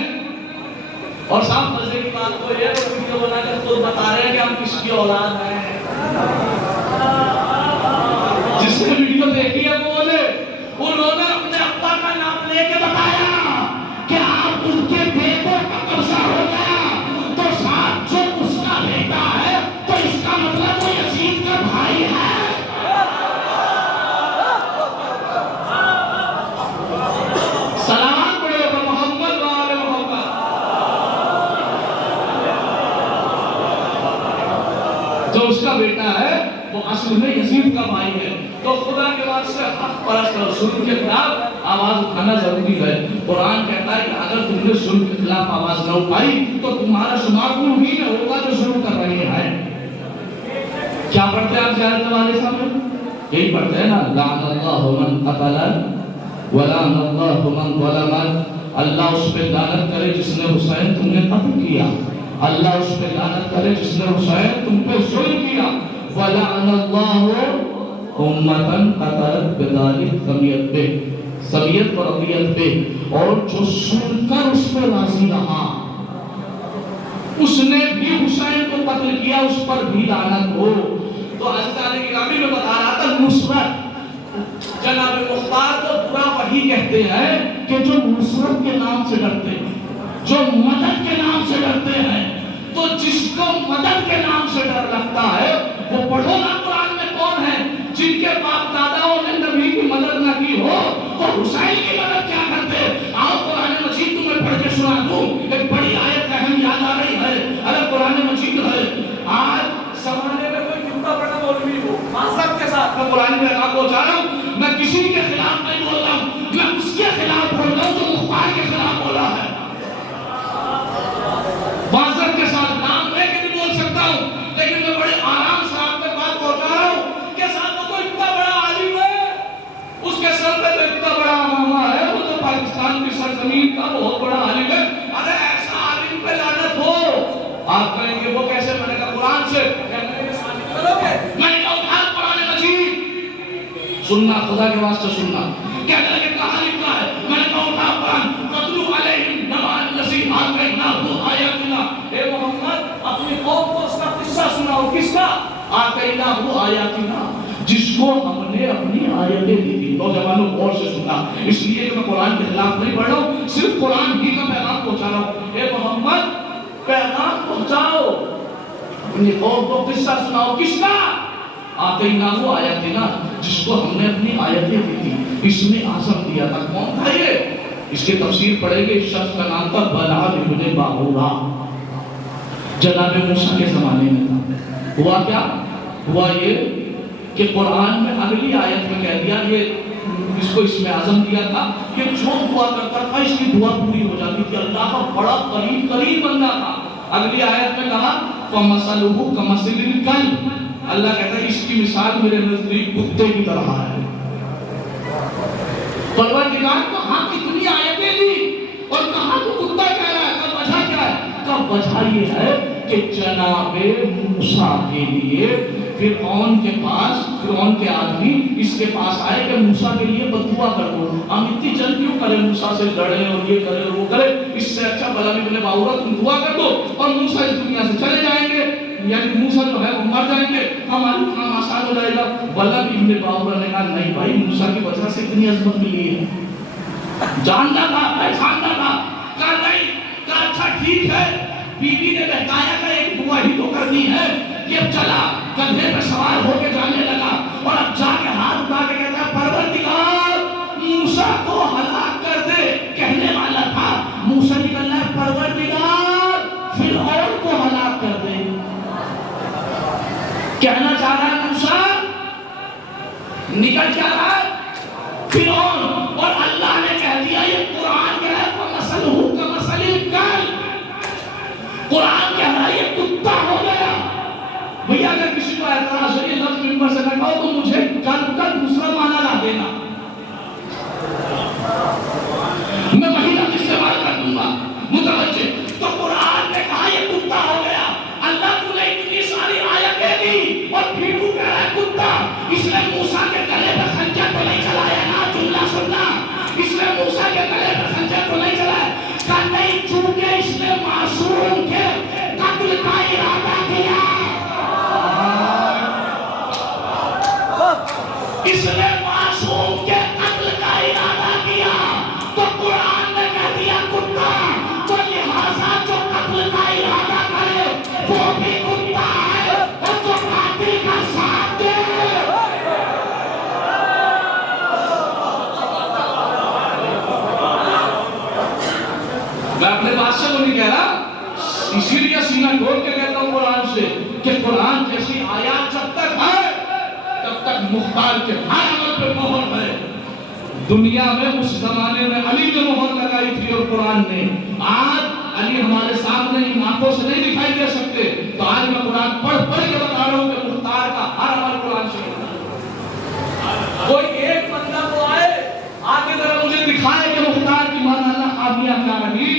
اور صاحب مزے کی بات تو یہ ہے ویڈیو بنا کے خود بتا رہے ہیں کہ ہم کس کی اولاد ہیں. جس نے ویڈیو دیکھی ہے وہ بولے انہوں نے اپنے ابا کا نام لے کے بتایا کہ آپ ان کے بیٹوں کا قبضہ ہو گیا تو ساتھ جو اس کا بیٹا ہے تو اس کا مطلب وہ یزید کا بھائی ہے. سلام پڑھے گا محمد وآل محمد. جو اس کا بیٹا ہے وہ اصل میں یزید کا بھائی ہے. تو خدا کے واسطے حق پرست اور ظلم کے خلاف آواز اٹھانا ضروری ہے. قرآن کہتا ہے کہ اگر تم نے ظلم کے خلاف آواز نہ اٹھائی تو تمہارا شمار وہی نہ ہوگا جو ظلم کر رہے ہیں. کیا پڑھتے ہیں آپ زیارت والے صاحب؟ یہی پڑھتے ہیں نا لعن اللہ من قتل ولعن اللہ من ظلم. اللہ اس پہ لعنت کرے جس نے حسین تم نے قتل کیا، اللہ اس پہ لعنت کرے جس نے حسین تم پہ ظلم کیا. ولعن اللہ امتن قتلت بذالک سمیت و رضیت پہ، اور جو سن کر اس پہ راضی رہا اس نے بھی حسین کو قتل کیا اس پر بھی لعنت ہو. تو عزیزان گرامی میں بتا رہا تھا نصرت جناب مختار کو برا وہی کہتے ہیں کہ جو نصرت کے نام سے ڈرتے ہیں، جو مدد کے نام سے ڈرتے ہیں. تو جس کو مدد کے نام سے ڈر لگتا ہے وہ پڑھو نا قرآن میں کون ہے جن کے باپ داداؤں نے نبی کی مدد نہ کی ہو تو حسین کی مدد کیا کرتے. آؤ قرآن مجید تمہیں پڑھ کے سنا دوں. ایک بڑی آیت اہم یاد آ رہی ہے. اگر قرآن مجید ہے آج زمانے میں کوئی جھوٹا بڑا مولوی ہو معذرت کے ساتھ میں قرآن میں آپ کو جا رہا ہوں، میں کسی کے خلاف نہیں بول رہا ہوں، میں اس کے خلاف بول رہا ہوں جو مختار کے خلاف بولا ہے. معذرت کے ساتھ نام لے کے نہیں بول سکتا ہوں لیکن میں بڑے آرام سے آپ تک بات پہنچا رہا ہوں کہ صاحب وہ تو اتنا بڑا عالم ہے، اس کے سر پہ تو اتنا بڑا امامہ ہے، وہ تو پاکستان کی سرزمین کا بہت بڑا عالم ہے. اگر ایسا عالم پہ لعنت ہو آپ کہیں گے وہ کیسے؟ میں نے کہا قرآن سے. میں نے کہا اٹھا قرآن مجید سننا، خدا کے واسطے سننا. کہنے لگے کہاں لکھا ہے؟ میں نے کہا اٹھا قرآن. وَاتْلُو عَلَيْهِمْ نَبَأَ الَّذِي آتَيْنَاهُ آيَاتِنَا. اے محمد اپنی قوم کو اس کا قصہ سناؤ. کس کا؟ آتَيْنَاهُ آيَاتِنَا، جس کو ہم نے اپنی آیتیں دی تھی. نوجوانوں غور سے سننا، اس لیے کہ میں قرآن کے خلاف نہیں پڑھ رہا ہوں، صرف قرآن ہی کا پیغام پہنچا رہا ہوں. اے محمد پیغام پہنچاؤ، اپنی قوم کو قصہ سناؤ. کس کا؟ آتَيْنَاهُ آيَاتِنَا، جس کو ہم نے اپنی آیتیں دی تھی. اس میں اعظم دیا تھا کون تھا؟ یہ اس کی تفسیر پڑھیں گے. اس شخص کا نام تھا بلعام ابن باعورہ، جناب موسیٰ کے زمانے میں تھا. ہوا کیا؟ ہوا یہ کہ قرآن میں اگلی آیت میں کہہ دیا، یہ اس کو اسم اعظم دیا تھا کہ جو دعا کرتا تھا اس کی دعا پوری ہو جاتی تھی. اللہ کا بڑا قریب بندہ تھا. اگلی آیت میں کہا فَمَثَلُهُ كَمَثَلِ الْكَلْبِ، اللہ کہتا ہے اس کی مثال میرے نزدیک کتے کی طرح ہے. پروردگار کو ہاں کتنی آیتیں دی اور کہاں تو کتا کہہ رہا ہے. کا وجہ کیا ہے؟ کا وجہ یہ ہے کہ جناب موسیٰ کے لیے فرعون کے پاس، فرعون کے آدمی اس کے پاس آئے کہ موسیٰ کے لیے بددعا کر دو. ہم اتنی جلد کیوں کریں موسیٰ سے لڑیں اور یہ کریں اور وہ کریں، اس سے اچھا بلعام ابن باعورہ تم دعا کر دو اور موسیٰ اس دنیا سے چلے جائیں گے، یعنی موسیٰ جو ہے وہ مر جائیں گے، ہمارا کام آسان ہو جائے گا. بلعام ابن باعورہ نے کہا نہیں بھائی، موسیٰ کی وجہ سے اتنی عظمت ملی ہے، جاننا تھا، پہچاننا تھا. کہا نہیں، کہا اچھا ٹھیک ہے. بیوی نے بہتایا کہ ایک دعا ہی تو کرنی ہے. یہ چلا کندھے پہ سوار ہو کے جانے لگا اور اب جا کے ہاتھ اٹھا کے کہتا ہے پروردگار موسیٰ کو ہلاک کر دے. کہنے والا تھا موسیٰ نکل رہا ہے پروردگار فرعون کو ہلاک کر دے. کہنا چاہ رہا ہے موسیٰ، نکل کیا رہا ہے فرعون. اور اللہ نے کہہ دیا یہ قرآن کہہ رہا ہے فَمَثَلُهُ كَمَثَلِ الْكَلْبِ، قرآن کہہ رہا ہے یہ کتا ہو گیا. بھئی اگر کسی کو اعتراض ہے یہ لفظ ممبر سے نہ کہو تو مجھے کلب کا دوسرا معنی لا دینا، میں وہی لفظ استعمال کر دوں گا. متوجہ. تو قرآن نے کہا یہ کتا ہو گیا. اللہ تو نے اتنی ساری آیتیں دی اور پھر تو کہہ رہا ہے کتا. اس نے موسیٰ کے گلے پہ خنجر تو نہیں چلایا نا، جملہ سننا، اس نے موسیٰ کے گلے پہ خنجر تو نہیں چلایا. کہا نہیں، چونکہ اس نے معصوم کے قتل کا ارادہ کیا، اس نے معصوم کے قتل کا ارادہ کیا تو قرآن نے کہہ دیا کتا. تو لہذا جو قتل کا ارادہ کرے وہ بھی کتا ہے اور جو قاتل کا ساتھ دے. میں اپنے بات سے وہ نہیں کہہ رہا، اسی لیے سینہ ڈھول کے کہتا ہوں قرآن سے کہ قرآن جیسی آیات جب تک ہے تب تک مختار کے ہر عمل پہ مہر ہے. دنیا میں اس زمانے میں علی نے مہر لگائی تھی اور قرآن نے. آج علی ہمارے سامنے ان آنکھوں سے نہیں دکھائی دے سکتے، تو آج میں قرآن پڑھ کے بتا رہا ہوں کہ مختار کا ہر عمل قرآن سے ہوتا ہے. کوئی ایک بندہ تو آئے آگے ذرا مجھے دکھائے کہ مختار کی مانا اللہ خابیاں کیا رہی.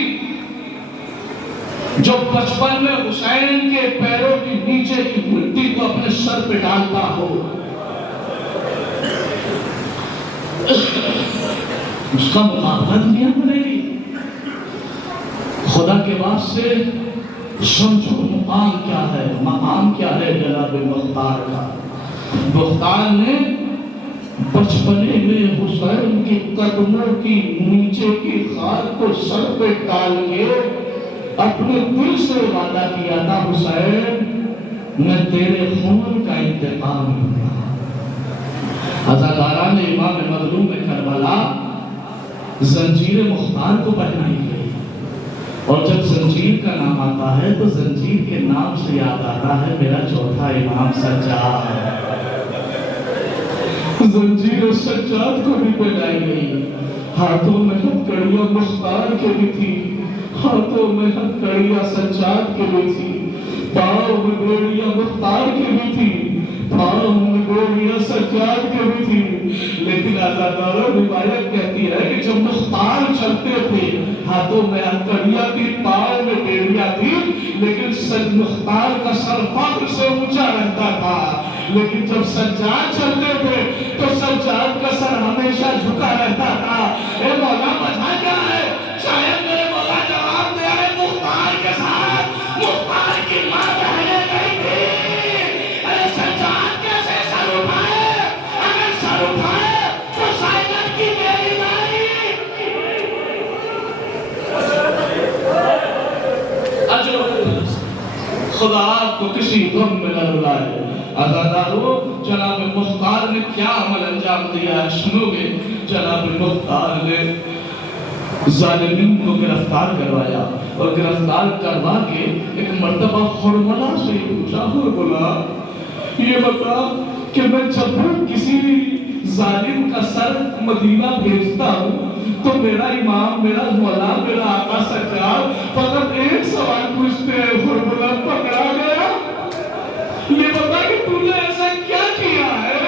جو بچپن میں حسین کے پیروں کی نیچے کی مٹی کو اپنے سر پہ ڈالتا ہو، اس کا مقابلہ دنیا میں نہیں. خدا کے واسطے سمجھو مقام کیا ہے، مقام کیا ہے جناب مختار کا. مختار نے بچپنے میں حسین کی قدموں کی نیچے کی خاک کو سر پہ ڈال کے اپنے دل سے وعدہ کیا تھا حسین میں تیرے خون کا انتقام لوں گا. عزاداران امام مظلوم کربلا زنجیر مختار کو پہنائی گئی، اور جب زنجیر کا نام آتا ہے تو زنجیر کے نام سے یاد آتا ہے میرا چوتھا امام سجاد. زنجیر سجاد کو بھی پہنائی گئی. ہاتھوں میں ہتھکڑیاں مختار کے بھی تھی، ہاتھوں میں ہتھکڑیاں سجاد کے بھی تھی، پاؤں میں گوڑیاں مختار کے بھی تھی، پاؤں میں گوڑیاں سجاد کے بھی تھی. لیکن آزادارہ روایت کہتی ہے کہ جب مختار چلتے تھے ہاتھوں میں ہتھکڑیاں تھی، پاؤں میں بیڑیاں تھی، لیکن مختار کا سر فخر سے اونچا رہتا تھا. لیکن جب سجاد چلتے تھے تو سجاد کا سر ہمیشہ جھکا رہتا تھا. اے مولا وجہ کیا ہے؟ شاید میرے مولا جواب دے رہے مختار کے ساتھ مختار کی ماں بہنے گئی تھی. ارے سجاد کیسے سر اٹھائے؟ اگر سر اٹھائے تو سائنت کی میری داری. خدا آپ کو کسی غم میں نہ رلائے. عزادارو جناب مختار نے کیا عمل انجام دیا ہے سنو گے. جناب مختار نے ظالمین کو گرفتار کروایا اور گرفتار کروا کے ایک مرتبہ حرملہ سے پوچھا، حرملہ یہ بتا کہ میں جب کسی ظالم کا سر مدینہ بھیجتا ہوں تو میرا امام، میرا مولا، میرا آقا سرکار فقط ایک سوال پوچھتے ہیں، حرملہ پکڑا گیا؟ یہ بتا کہ تو نے ایسا کیا کیا ہے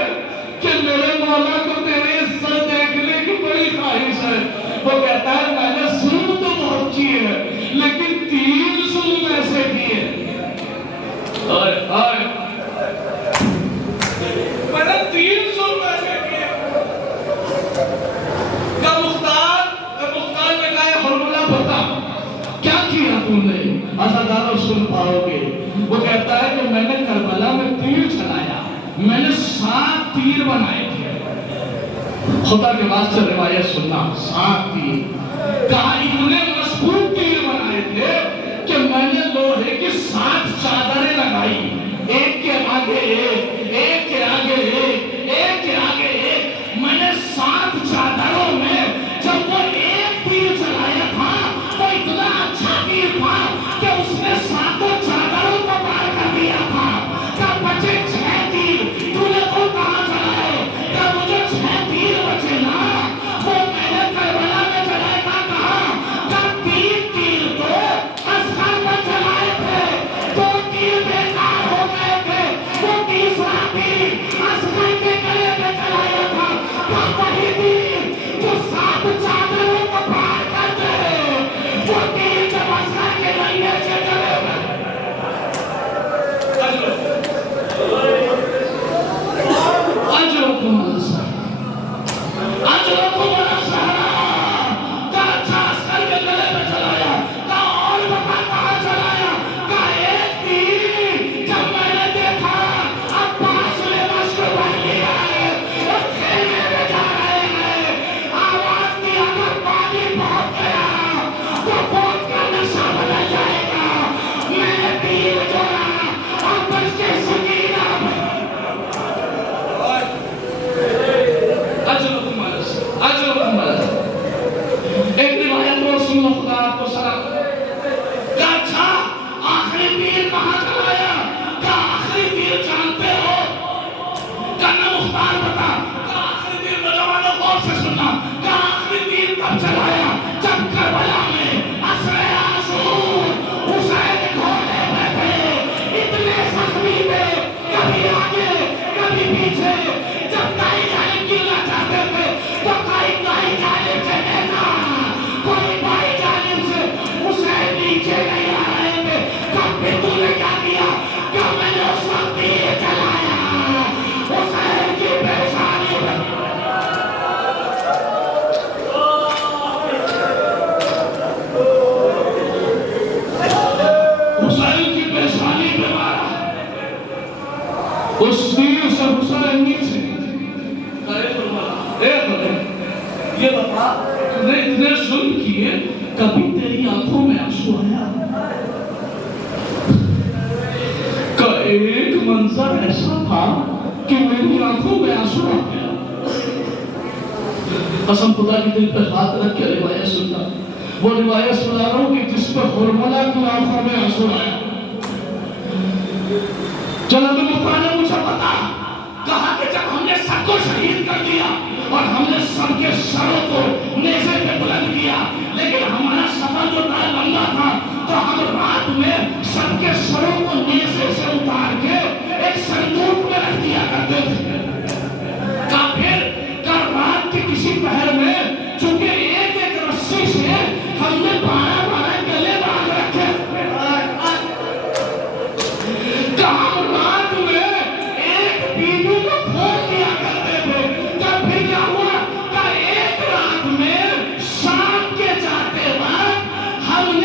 کہ میرے مولا کو تیرے سر دیکھنے کی بڑی خواہش ہے؟ وہ کہتا ہے میں نے ظلم تو بہت کیے ہیں لیکن 3 ظلم ایسے کیے میں نے 3 ظلم ایسے کیے کہ مختار نے کہا حرملہ بتا کیا کیا تم نے؟ عزاداروں سن پاؤ گے۔ وہ کہتا ہے کہ میں نے کربلا میں تیر چلایا، میں نے 7 تیر بنائے تھے۔ خدا کے واسطے روایت سننا، 7 تیر کہا اتنے مضبوط تیر بنائے تھے کہ میں نے لوہے کی 7 چادریں لگائی، ایک کے آگے ایک کے آگے ایک کے آگے ایک، میں نے 7 چادروں میں جب وہ ایک تیر چلایا تھا وہ اتنا اچھا تیر تھا کہ اس نے 7 چادروں کو پار کر دیا تھا۔ کہ بچے 6 تیر، تو نے وہ کہاں چلائے؟ کہ مجھے 6 تیر بچے نا، وہ میں نے کربلا میں چلائے تھا کہاں؟ کہ 3 تیر تو اصغر پر چلائے تھے، 2 تیر بیکار ہو گئے تھے، وہ تیسرا تیر اصغر کے گلے میں چلایا تھا۔ کہ وہی تیر جو 7 چادروں کو پار کر دے، وہ تیر جب اصغر کے گلے سے چلے گا۔ اجرکم السہرا، کہا اچھا اصغر کے گلے میں چلایا، کہا اور بتا کہاں چلایا؟ کہا ایک تیر جب میں نے دیکھا عباس نے مشک بن لیا ہے اور خیمے میں جا رہے ہیں، آواز دی اگر پانی پہنچ گیا تو فوت کا نشہ بدل جائے گا، میں نے تیر جوڑا اور بچ کے سکینہ ایک روایت اور سن لو، خدا آپ کو سلام۔ کہا اچھا آخری تیر کہاں چلایا؟ کہا آخری تیر جانتے ہو؟ کہا مختار بتا۔ کہا آخری تیر نوجوانوں غور سے سننا، کہا آخری تیر کب چلایا؟ جب کربلا میں عصر عاشور حسین گھوڑے پہ تھے، اتنے زخمی تھے، کبھی آگے کبھی پیچھے، جب دائیں جانب گرنا چاہتے تھے تو دائیں جانب سے دینا، کوئی بائیں جانب سے حسین نیچے نہیں آ رہے تھے۔ کب بھی تو نے کیا کیا؟ کہ میں نے اس وقت تیر چلایا حسین کی پیشانی پر۔ حسین کی پیشانی پہ مارا، اس تیر سے حسین نیچے۔ یہ بتا تو نے اتنے ظلم کیے، کبھی تیری آنکھوں میں آنسو آیا؟ کہ ایک منظر ایسا تھا کہ میری آنکھوں میں آنسو آ گیا۔ قسم خدا کی دل پہ ہاتھ رکھ کے روایت سننا، وہ روایت سنا رہا ہوں کہ جس پہ حرملہ کی آنکھوں میں آنسو آیا۔ جناب مختار نے مجھے بتا کہا کہ جب ہم نے سب کو شہید کر دیا اور ہم نے سب کے سروں کو نیزے پہ بلند کیا، لیکن ہمارا سفر جو تھا لمبا تھا تو ہم رات میں سب کے سروں کو نیزے سے اتار کے ایک صندوق میں رکھ دیا کرتے تھے۔ کہا پھر رات کے کسی پہر میں چونکہ ایک ایک رسی سے ہم نے 12 گلے باندھ رکھے، کہا ہم رات میں ایک بیوی کو کھول دیا کرتے تھے۔ تب پھر کیا ہوا؟ کہ ایک رات میں شام کے جاتے وقت ہم نے